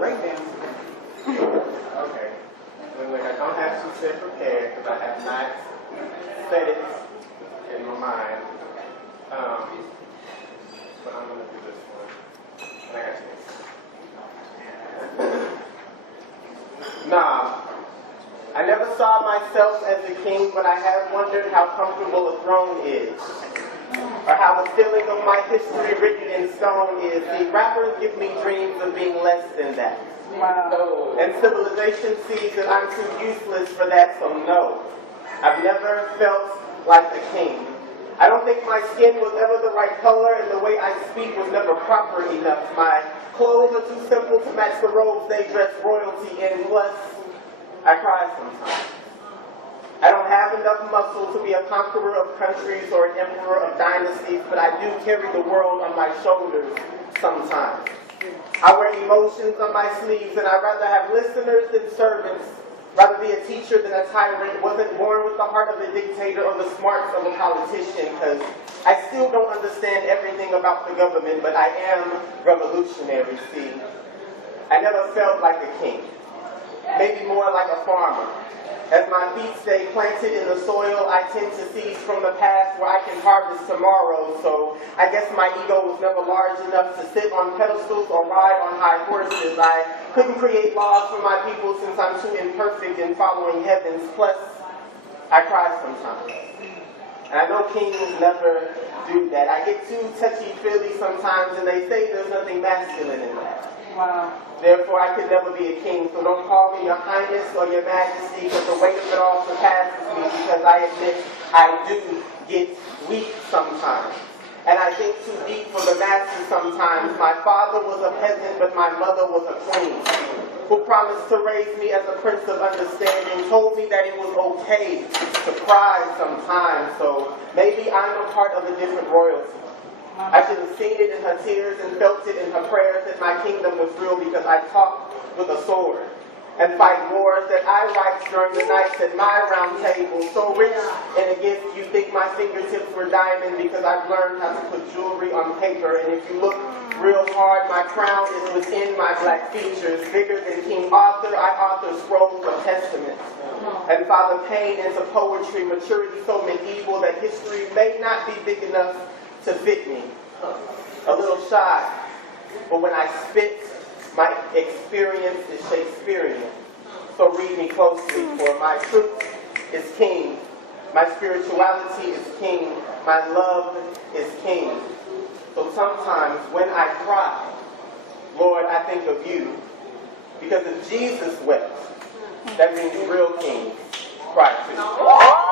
breakdance. Okay. Look, I don't have to sit prepared because I have not set it in my mind. But I'm going to do this one. And I got you. Nah. I never saw myself as a king, but I have wondered how comfortable a throne is. Or how the feeling of my history written in stone is. The rappers give me dreams of being less than that. Wow. And civilization sees that I'm too useless for that, so no. I've never felt like a king. I don't think my skin was ever the right color, and the way I speak was never proper enough. My clothes are too simple to match the robes they dress royalty in, plus I cry sometimes. I don't have enough muscle to be a conqueror of countries or an emperor of dynasties, but I do carry the world on my shoulders sometimes. I wear emotions on my sleeves, and I'd rather have listeners than servants, rather be a teacher than a tyrant, wasn't born with the heart of a dictator or the smarts of a politician, because I still don't understand everything about the government, but I am revolutionary, see. I never felt like a king, maybe more like a farmer. As my feet stay planted in the soil, I tend to seize from the past where I can harvest tomorrow. So I guess my ego was never large enough to sit on pedestals or ride on high horses. I couldn't create laws for my people since I'm too imperfect in following heavens. Plus, I cry sometimes. And I know kings never do that. I get too touchy-feely sometimes, and they say there's nothing masculine in that. Wow. Therefore, I could never be a king, so don't call me your highness or your majesty, because the weight of it all surpasses me, because I admit I do get weak sometimes. And I think too deep for the masses sometimes. My father was a peasant, but my mother was a queen, who promised to raise me as a prince of understanding, told me that it was okay to cry sometimes, so maybe I'm a part of a different royalty. I should have seen it in her tears and felt it in her prayers that my kingdom was real, because I talk with a sword and fight wars that I write during the nights at my round table. So rich in a gift, you think my fingertips were diamond, because I've learned how to put jewelry on paper. And if you look real hard, my crown is within my black features. Bigger than King Arthur, I author scrolls of testaments. And Father Payne into poetry, maturity so medieval that history may not be big enough to fit me. A little shy, but when I spit, my experience is Shakespearean. So read me closely, for my truth is king, my spirituality is king, my love is king. So sometimes when I cry, Lord, I think of you, because if Jesus wept, that means real kings cry too.